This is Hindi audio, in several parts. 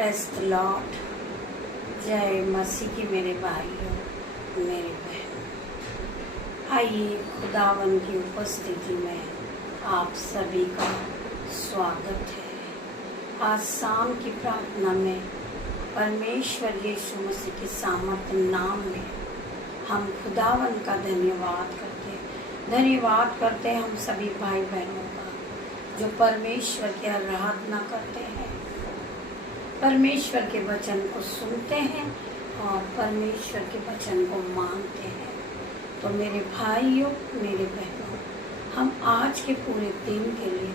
Praise the Lord. जय मसीह की मेरे भाइयों, मेरे बहनों, आइए खुदावन की उपस्थिति में आप सभी का स्वागत है। आज शाम की प्रार्थना में परमेश्वर यीशु मसीह के सामर्थ्य नाम में हम खुदावन का धन्यवाद करते हैं हम सभी भाई बहनों का जो परमेश्वर की आराधना करते हैं, परमेश्वर के वचन को सुनते हैं और परमेश्वर के वचन को मानते हैं। तो मेरे भाइयों, मेरे बहनों, हम आज के पूरे दिन के लिए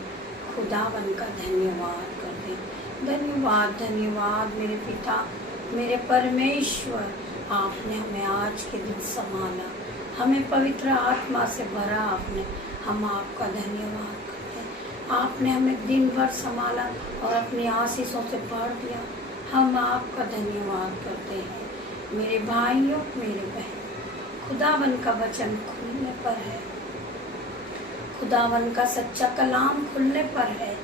खुदावन का धन्यवाद करते हैं। धन्यवाद धन्यवाद मेरे पिता, मेरे परमेश्वर, आपने हमें आज के दिन संभाला, हमें पवित्र आत्मा से भरा आपने। हम आपका धन्यवाद करते हैं। आपने हमें दिन भर संभाला और अपनी आशीषों से भर दिया। हम आपका धन्यवाद करते हैं। मेरे भाइयों, मेरे बहन, खुदावन का वचन खुलने पर है, खुदावन का सच्चा कलाम खुलने पर है।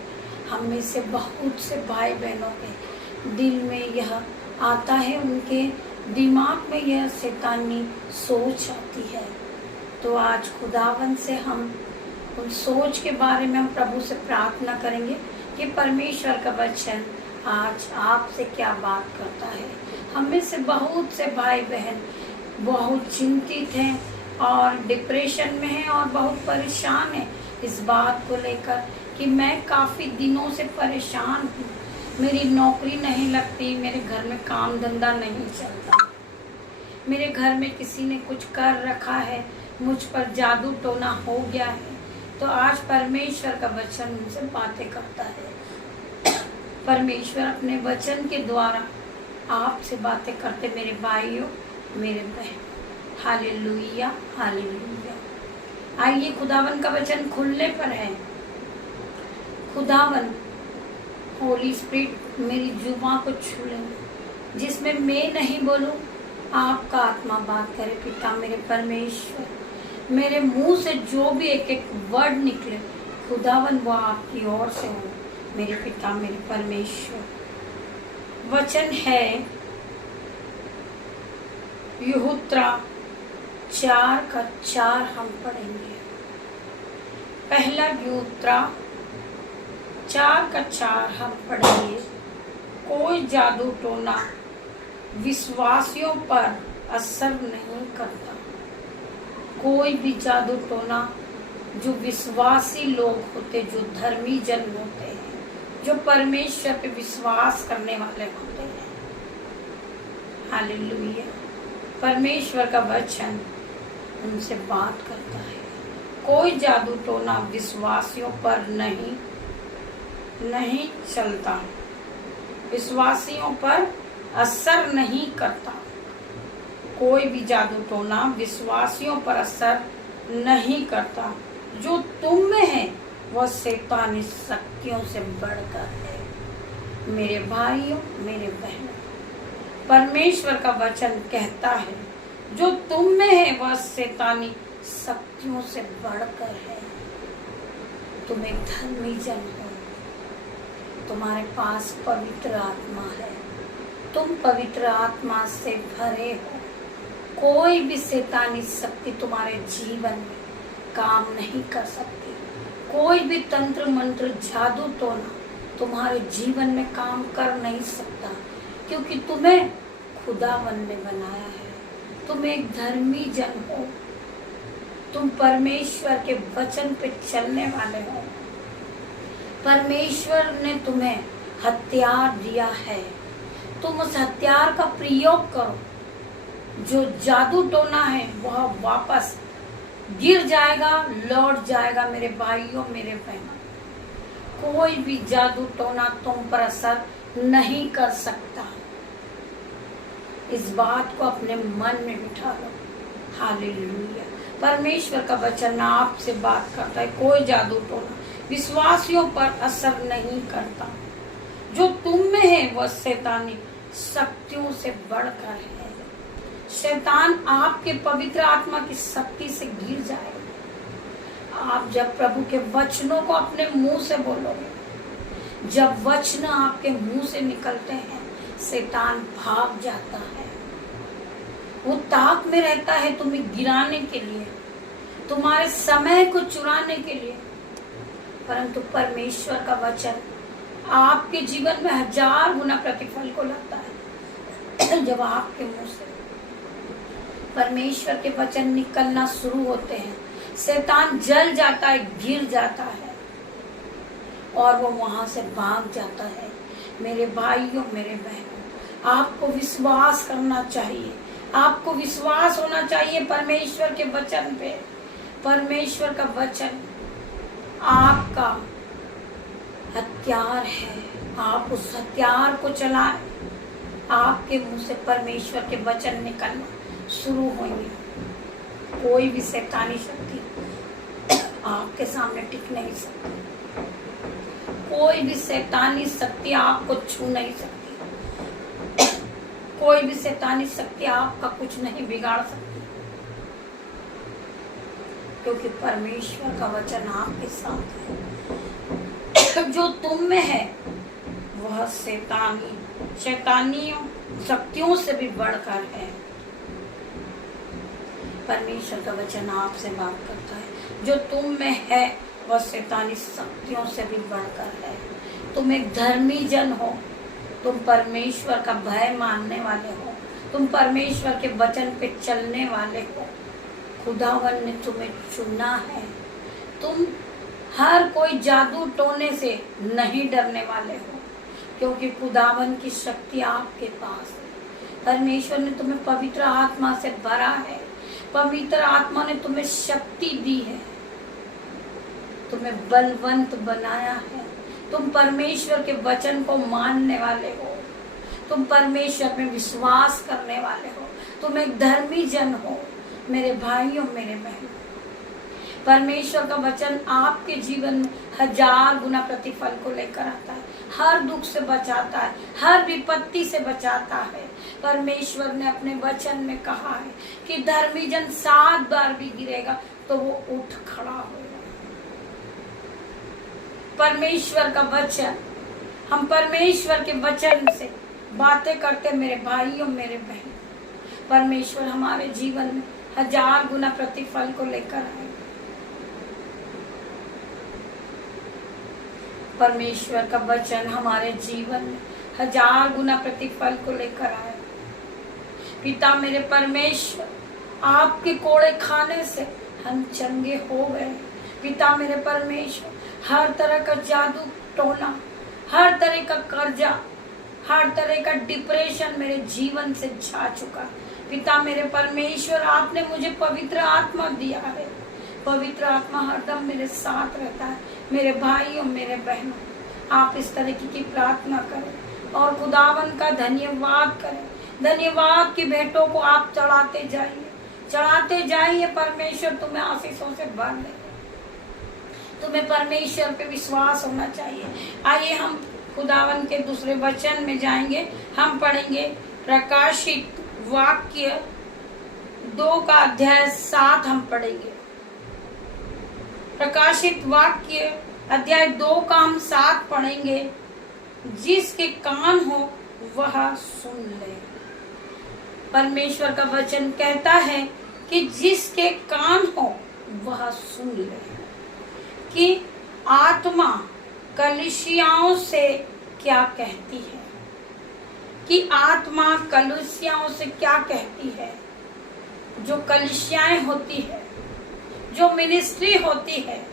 हम में से बहुत से भाई बहनों के दिल में यह आता है, उनके दिमाग में यह शैतानी सोच आती है। तो आज खुदावन से हम उन सोच के बारे में हम प्रभु से प्रार्थना करेंगे कि परमेश्वर का वचन आज आपसे क्या बात करता है। हम में से बहुत से भाई बहन बहुत चिंतित हैं और डिप्रेशन में हैं और बहुत परेशान हैं इस बात को लेकर कि मैं काफ़ी दिनों से परेशान हूँ, मेरी नौकरी नहीं लगती, मेरे घर में काम धंधा नहीं चलता, मेरे घर में किसी ने कुछ कर रखा है, मुझ पर जादू टोना हो गया है। तो आज परमेश्वर का वचन मुझसे बातें करता है। परमेश्वर अपने वचन के द्वारा आपसे बातें करते मेरे भाइयों, मेरे बहन। Hallelujah, hallelujah. आइए, खुदावन का वचन खुलने पर है। खुदावन होली स्पिरिट मेरी जुबान को छू लेंगे, जिसमें मैं नहीं बोलूं, आपका आत्मा बात करे। पिता मेरे परमेश्वर, मेरे मुंह से जो भी एक एक वर्ड निकले, खुदावन वो आपकी ओर से हो। मेरे पिता मेरे परमेश्वर, वचन है यहूत्रा 4:4 हम पढ़ेंगे। पहला यहूत्रा 4:4 हम पढ़ेंगे। कोई जादू टोना विश्वासियों पर असर नहीं करता। कोई भी जादू टोना, जो विश्वासी लोग होते, जो धर्मी जन होते हैं, जो परमेश्वर पे विश्वास करने वाले होते हैं, हालेलुया, परमेश्वर का वचन उनसे बात करता है। कोई जादू टोना विश्वासियों पर नहीं चलता, विश्वासियों पर असर नहीं करता। कोई भी जादू टोना विश्वासियों पर असर नहीं करता। जो तुम में है वह शैतानी शक्तियों से बढ़कर है। मेरे भाइयों, मेरे बहनों, परमेश्वर का वचन कहता है जो तुम में है वह शैतानी शक्तियों से बढ़कर है। तुम एक धर्मी जन हो, तुम्हारे पास पवित्र आत्मा है, तुम पवित्र आत्मा से भरे हो। कोई भी शैतानी शक्ति तुम्हारे जीवन में काम नहीं कर सकती। कोई भी तंत्र मंत्र जादू टोना तुम्हारे जीवन में काम कर नहीं सकता, क्योंकि तुम्हें खुदावन ने बनाया है। तुम एक धर्मी जन हो, तुम परमेश्वर के वचन पे चलने वाले हो। परमेश्वर ने तुम्हें हथियार दिया है, तुम उस हथियार का प्रयोग करो। जो जादू टोना है वह वापस गिर जाएगा, लौट जाएगा। मेरे भाइयों, मेरे बहनों, कोई भी जादू टोना तुम पर असर नहीं कर सकता। इस बात को अपने मन में बिठा लो। हालेलुया। परमेश्वर का वचन आपसे बात करता है। कोई जादू टोना विश्वासियों पर असर नहीं करता। जो तुम में है वह शैतानी शक्तियों से बढ़कर है। शैतान आपके पवित्र आत्मा की शक्ति से गिर जाएगा। आप जब प्रभु के वचनों को अपने मुंह से बोलोगे, जब वचन आपके मुंह से निकलते हैं, शैतान भाग जाता है। वो ताक में रहता है तुम्हें गिराने के लिए, तुम्हारे समय को चुराने के लिए। परंतु परमेश्वर का वचन आपके जीवन में 1000 गुना प्रतिफल को लाता है। जब आपके मुंह से परमेश्वर के वचन निकलना शुरू होते हैं, शैतान जल जाता है, गिर जाता है और वो वहां से भाग जाता है। मेरे भाइयों, मेरे बहनों, आपको विश्वास करना चाहिए, आपको विश्वास होना चाहिए परमेश्वर के वचन पे। परमेश्वर का वचन आपका हथियार है, आप उस हथियार को चलाएं। आपके मुंह से परमेश्वर के वचन निकलना शुरू होंगे, कोई भी शैतानी शक्ति आपके सामने टिक नहीं सकती, कोई भी शैतानी शक्ति आपको छू नहीं सकती, कोई भी शैतानी शक्ति आपका कुछ नहीं बिगाड़ सकती, क्योंकि परमेश्वर का वचन आपके साथ है। जो तुम में है वह शैतानी शक्तियों से भी बढ़कर है। परमेश्वर का वचन आपसे बात करता है, जो तुम में है वह शैतानी शक्तियों से भी बढ़कर है। तुम एक धर्मी जन हो, तुम परमेश्वर का भय मानने वाले हो, तुम परमेश्वर के वचन पे चलने वाले हो। खुदावन ने तुम्हें चुना है। तुम हर कोई जादू टोने से नहीं डरने वाले हो, क्योंकि खुदावन की शक्ति आपके पास है। परमेश्वर ने तुम्हें पवित्र आत्मा से भरा है, पवित्र आत्मा ने तुम्हें शक्ति दी है, तुम्हें बलवंत बनाया है। तुम परमेश्वर के वचन को मानने वाले हो, तुम परमेश्वर में विश्वास करने वाले हो, तुम एक धर्मी जन हो। मेरे भाइयों, मेरे बहनों, परमेश्वर का वचन आपके जीवन में 1000 गुना प्रतिफल को लेकर आता है, हर दुख से बचाता है, हर विपत्ति से बचाता है। परमेश्वर ने अपने वचन में कहा है कि धर्मी जन 7 बार भी गिरेगा तो वो उठ खड़ा होगा। परमेश्वर का वचन, हम परमेश्वर के वचन से बातें करते। मेरे भाइयों, मेरे बहन, परमेश्वर हमारे जीवन में 1000 गुना प्रतिफल को लेकर आए। परमेश्वर का वचन हमारे जीवन में 1000 गुना प्रतिफल को लेकर आए। पिता मेरे परमेश्वर, आपके कोड़े खाने से हम चंगे हो गए। पिता मेरे परमेश्वर, हर तरह का जादू टोना, हर तरह का कर्जा, हर तरह का डिप्रेशन मेरे जीवन से जा चुका। पिता मेरे परमेश्वर, आपने मुझे पवित्र आत्मा दिया है। पवित्र आत्मा हरदम मेरे साथ रहता है। मेरे भाइयों, मेरे बहनों, आप इस तरीके की प्रार्थना करें और खुदावन का धन्यवाद करें। धन्यवाद की भेंटों को आप चढ़ाते जाइए, चढ़ाते जाइए। परमेश्वर तुम्हें आशीषों से भर ले। तुम्हें परमेश्वर पे विश्वास होना चाहिए। आइए हम खुदावन के दूसरे वचन में जाएंगे। हम पढ़ेंगे प्रकाशित वाक्य 2 का अध्याय 7 हम पढ़ेंगे। प्रकाशित वाक्य अध्याय 2 का हम 7 पढ़ेंगे। जिसके कान हो वह सुन ले। परमेश्वर का वचन कहता है कि जिसके कान हो वह सुन ले, कि आत्मा कलीसियाओं से क्या कहती है, कि आत्मा कलीसियाओं से क्या कहती है। जो कलीसियाएं होती है, जो मिनिस्ट्री होती है,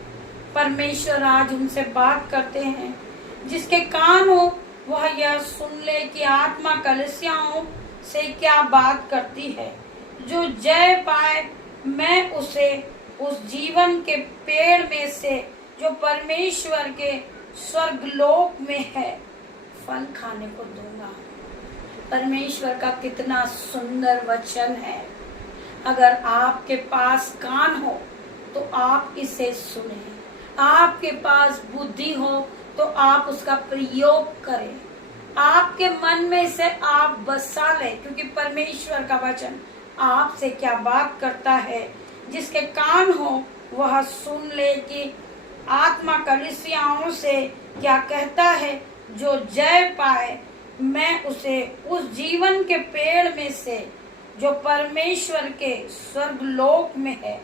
परमेश्वर आज उनसे बात करते हैं। जिसके कान हो वह यह सुन ले कि आत्मा कलीसियाओं से क्या बात करती है। जो जय पाए, मैं उसे उस जीवन के पेड़ में से जो परमेश्वर के स्वर्गलोक में है फल खाने को दूंगा। परमेश्वर का कितना सुंदर वचन है। अगर आपके पास कान हो तो आप इसे सुने, आपके पास बुद्धि हो तो आप उसका प्रयोग करें, आपके मन में इसे आप बसा लें, क्योंकि परमेश्वर का वचन आपसे क्या बात करता है। जिसके कान हो वह सुन ले कि आत्मा कलीसियाओं से क्या कहता है। जो जय पाए, मैं उसे उस जीवन के पेड़ में से जो परमेश्वर के स्वर्गलोक में है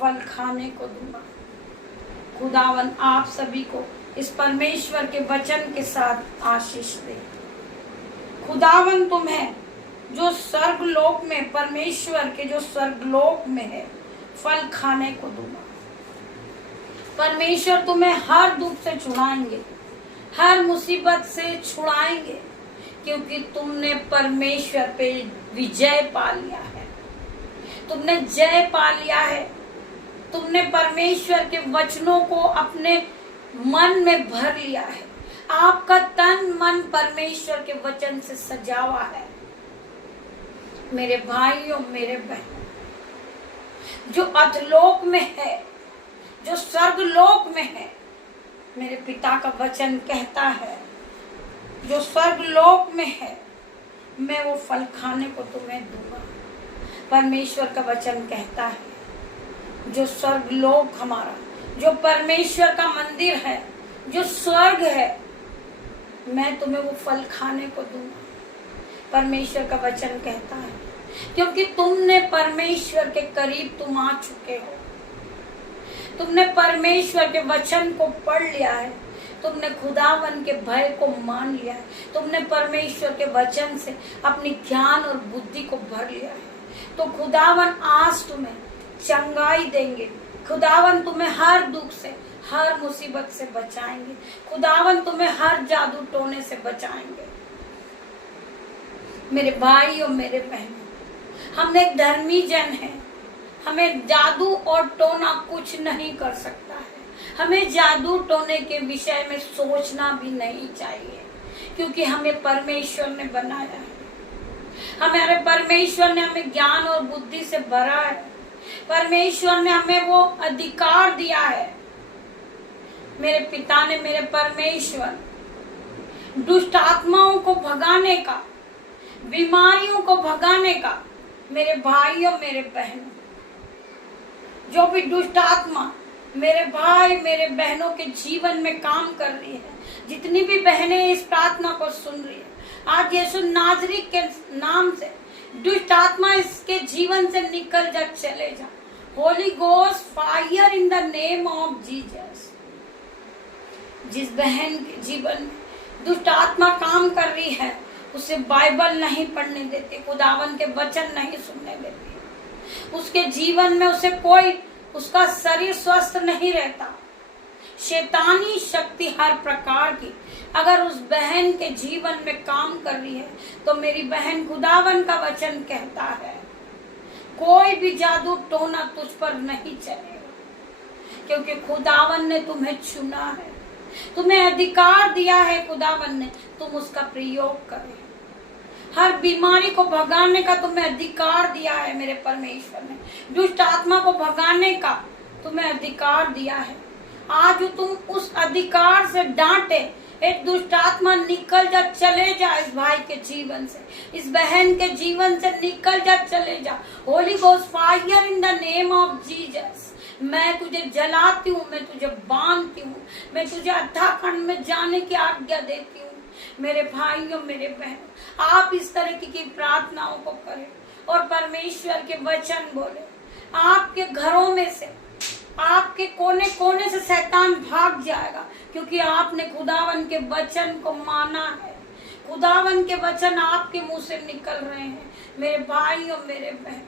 फल खाने को दूंगा। खुदावन आप सभी को इस परमेश्वर के वचन के साथ आशीष दे। खुदावन तुम्हें जो स्वर्गलोक में, परमेश्वर के जो स्वर्गलोक में है फल खाने को दूंगा। परमेश्वर तुम्हें हर दुख से छुड़ाएंगे, हर मुसीबत से छुड़ाएंगे, क्योंकि तुमने परमेश्वर पे विजय पा लिया है, तुमने जय पा लिया है। तुमने परमेश्वर के वचनों को अपने मन में भर लिया है। आपका तन मन परमेश्वर के वचन से सजा हुआ है। मेरे भाइयों, मेरे बहनों, जो अधलोक में है, जो स्वर्गलोक में है, मेरे पिता का वचन कहता है जो स्वर्गलोक में है मैं वो फल खाने को तुम्हें दूंगा। परमेश्वर का वचन कहता है जो स्वर्गलोक हमारा, जो परमेश्वर का मंदिर है, जो स्वर्ग है, मैं तुम्हें वो फल खाने को दूंगा। परमेश्वर का वचन कहता है क्योंकि तुमने परमेश्वर के करीब तुम आ चुके हो। तुमने परमेश्वर के वचन को पढ़ लिया है, तुमने खुदावन के भय को मान लिया है, तुमने परमेश्वर के वचन से अपनी ज्ञान और बुद्धि को भर लिया है, तो खुदावन आज तुम्हें चंगाई देंगे। खुदावन तुम्हें हर दुख से, हर मुसीबत से बचाएंगे। खुदावन तुम्हें हर जादू टोने से बचाएंगे। मेरे भाई और मेरे बहनों, हम एक धर्मी जन है, हमें जादू और टोना कुछ नहीं कर सकता है। हमें जादू टोने के विषय में सोचना भी नहीं चाहिए, क्योंकि हमें परमेश्वर ने बनाया है। हमारे परमेश्वर ने हमें ज्ञान और बुद्धि से भरा है। परमेश्वर ने हमें वो अधिकार दिया है। मेरे पिता ने, मेरे परमेश्वर, दुष्ट आत्माओं को भगाने का, बीमारियों को भगाने का, मेरे भाइयों, मेरे बहनों, जो भी दुष्ट आत्मा मेरे भाई, मेरे बहनों के जीवन में काम कर रही है, जितनी भी बहनें इस प्रार्थना को सुन रही है, आज यीशु नाजरी के नाम से दुष्ट आत्मा इसके जीवन से निकल जा, चले जा। Holi Ghost fire in the name of Jesus. जिस बहन के जीवन में दुष्ट आत्मा काम कर रही है, उसे बाइबल नहीं पढ़ने देती, खुदावन के वचन नहीं सुनने देती, उसके जीवन में उसे कोई, उसका शरीर स्वस्थ नहीं रहता। शैतानी शक्ति हर प्रकार की अगर उस बहन के जीवन में काम कर रही है, तो मेरी बहन, खुदावन का वचन कहता है कोई भी जादू टोना तुझ पर नहीं चलेगा, क्योंकि खुदावन ने तुम्हें चुना है, तुम्हें अधिकार दिया है। खुदावन ने, तुम उसका प्रयोग करें। हर बीमारी को भगाने का तुम्हें अधिकार दिया है मेरे परमेश्वर ने। दुष्ट आत्मा को भगाने का तुम्हें अधिकार दिया है। आज तुम उस अधिकार से डांटे, एक दुष्ट आत्मा निकल जा, चले जा इस भाई के जीवन से, इस बहन के जीवन से निकल जा, चले जा। Holi Ghost fire in the name of Jesus. मैं तुझे जलाती हूँ, मैं तुझे बांधती हूँ, मैं तुझे अत्याखंड में जाने की आज्ञा देती हूँ। मेरे भाइयों, मेरे बहन, आप इस तरह की प्रार्थनाओं को करें और परमेश्वर के वचन बोले। आपके घरों में से, आपके कोने कोने से शैतान भाग जाएगा, क्योंकि आपने खुदावन के वचन को माना है। खुदावन के वचन आपके मुंह से निकल रहे हैं। मेरे भाई और मेरे बहन,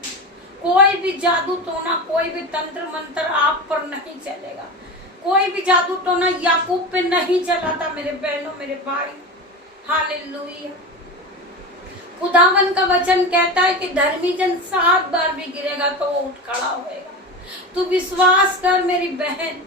कोई भी जादू टोना, कोई भी तंत्र मंत्र आप पर नहीं चलेगा। कोई भी जादू टोना याकूब पे नहीं चला था। मेरे बहनों, मेरे भाई, हालेलुया। खुदावन का वचन कहता है कि धर्मी जन 7 बार भी गिरेगा तो वो उठ खड़ा होएगा। तू विश्वास कर मेरी बहन,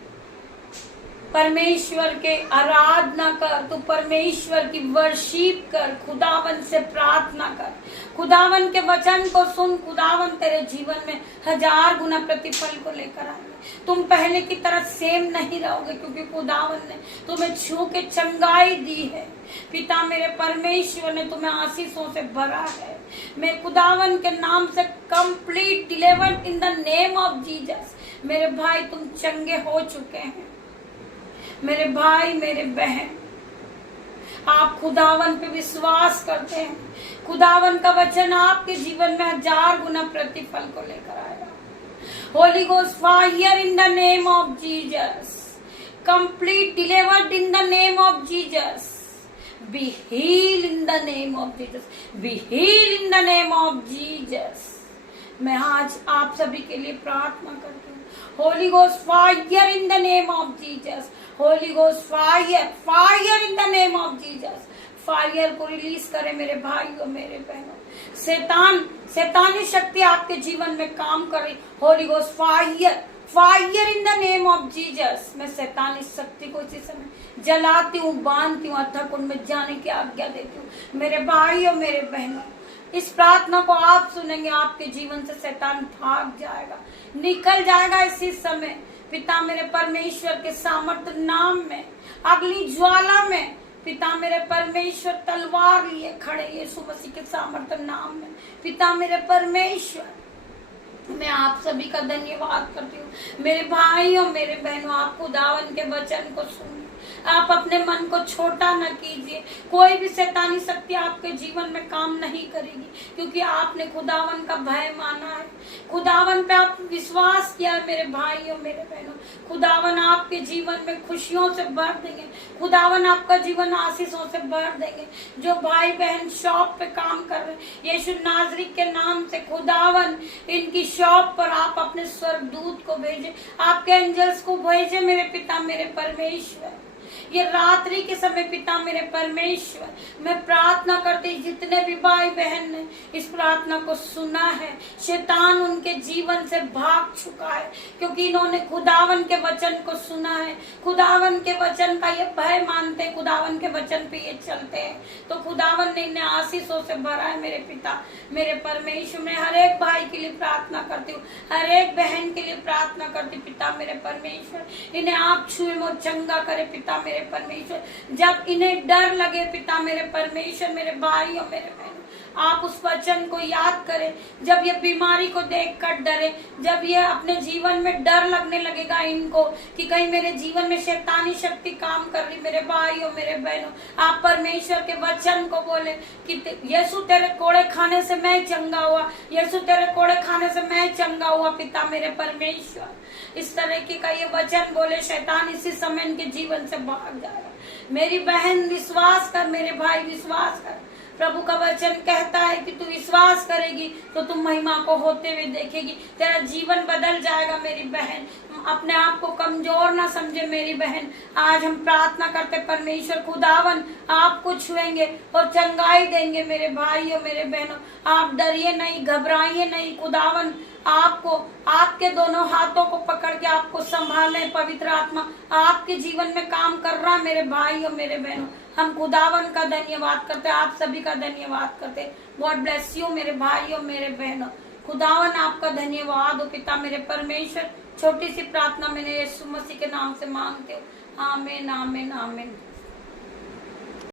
परमेश्वर के आराधना कर, तू परमेश्वर की वर्शिप कर, खुदावन से प्रार्थना कर, खुदावन के वचन को सुन। खुदावन तेरे जीवन में 1000 गुना प्रतिफल को लेकर आएंगे। तुम पहले की तरह सेम नहीं रहोगे, क्योंकि खुदावन ने तुम्हें छू के चंगाई दी है। पिता मेरे परमेश्वर ने तुम्हें आशीषों से भरा है। मैं खुदावन के नाम से complete delivered in the name of Jesus. मेरे भाई, तुम चंगे हो चुके हैं। मेरे भाई, मेरे बहन, आप खुदावन पे विश्वास करते हैं, खुदावन का वचन आपके जीवन में 1000 गुना प्रतिफल को लेकर आएगा। Holy Ghost fire in the name of Jesus, complete delivered in the name of Jesus, be heal in the name of Jesus, be heal in the name of Jesus. मैं आज आप सभी के लिए प्रार्थना करती हूँ, Holy Ghost fire in the name of Jesus, Holy Ghost fire, fire in the name of Jesus. Fire को रिलीज करें मेरे भाइयों मेरे बहनों। शैतानी शक्ति आपके जीवन में काम कर रही, Holi Ghost fire, fire in the name of Jesus. मैं शैतानी शक्ति को इसी समय जलाती हूँ, बांधती हूँ, अथक कुंड में जाने की आज्ञा देती हूँ मेरे भाइयों मेरे बहनों। इस प्रार्थना को आप सुनेंगे, आपके जीवन से शैतान भाग जाएगा, निकल जाएगा इसी समय। पिता मेरे परमेश्वर के सामर्थ्य नाम में, अगली ज्वाला में पिता मेरे परमेश्वर तलवार लिए खड़े यीशु मसीह के सामर्थ्य नाम में। पिता मेरे परमेश्वर, मैं आप सभी का धन्यवाद करती हूँ मेरे भाइयों मेरे बहनों। आप खुदावन के वचन को सुनिए, आप अपने मन को छोटा न कीजिए। कोई भी शैतानी शक्ति आपके जीवन में काम नहीं करेगी, क्योंकि आपने खुदावन का भय माना है, खुदावन पे आप विश्वास किया है मेरे भाइयों मेरे बहनों। खुदावन आपके जीवन में खुशियों से भर देंगे, खुदावन आपका जीवन आशीषों से भर देंगे। जो भाई बहन शॉप पे काम कर रहे हैं, यीशु नाज़री के नाम से खुदावन इनकी शॉप पर आप अपने स्वर्गदूत को भेजे, आपके एंजल्स को भेजे मेरे पिता मेरे परमेश्वर। ये रात्रि के समय पिता मेरे परमेश्वर, मैं प्रार्थना करती, जितने भी भाई बहन ने इस प्रार्थना को सुना है, शैतान उनके जीवन से भाग चुका है, क्योंकि इन्होंने खुदावन के वचन को सुना है, खुदावन के वचन का ये भय मानते, खुदावन के वचन पे ये चलते हैं, तो खुदावन ने इन्हें आशीषों से भरा है मेरे पिता मेरे परमेश्वर। मैं हर एक भाई के लिए प्रार्थना करती हूँ, हर एक बहन के लिए प्रार्थना करती, पिता मेरे परमेश्वर इन्हें आप छुए और चंगा करे पिता मेरे परमेश्वर। जब इन्हें डर लगे पिता मेरे परमेश्वर, मेरे भाई और मेरे बहनों, आप उस वचन को याद करें। जब ये बीमारी को देखकर डरे, जब ये अपने जीवन में डर लगने लगेगा इनको कि कहीं मेरे जीवन में शैतानी शक्ति काम कर रही, मेरे भाई और मेरे बहनों, आप परमेश्वर के वचन को बोले कि यीशु तेरे कोड़े खाने से मैं चंगा हुआ, यीशु तेरे कोड़े खाने से मैं चंगा हुआ पिता मेरे परमेश्वर। इस तरीके का ये वचन बोले, शैतान इसी समय इनके जीवन से भाग जाएगा। मेरी बहन विश्वास कर, मेरे भाई विश्वास कर, प्रभु का वचन कहता है कि तू विश्वास करेगी तो तुम महिमा को होते हुए देखेगी, तेरा जीवन बदल जाएगा मेरी बहन। अपने आप को कमजोर ना समझे मेरी बहन। आज हम प्रार्थना करते परमेश्वर खुदावन आपको छुएंगे और चंगाई देंगे मेरे भाई और मेरे बहनों। आप डरिए नहीं, घबराइए नहीं, खुदावन आपको आपके दोनों हाथों को पकड़ के आपको संभालने, पवित्र आत्मा आपके जीवन में काम कर रहा मेरे भाई और मेरे बहनों। हम खुदावन का धन्यवाद करते, आप सभी का धन्यवाद करते। गॉड ब्लेस यू मेरे भाई और मेरे बहनों। खुदावन आपका धन्यवाद हो पिता मेरे परमेश्वर। छोटी सी प्रार्थना मैंने यीशु मसीह के नाम से मांगते हो, आमीन आमीन आमीन।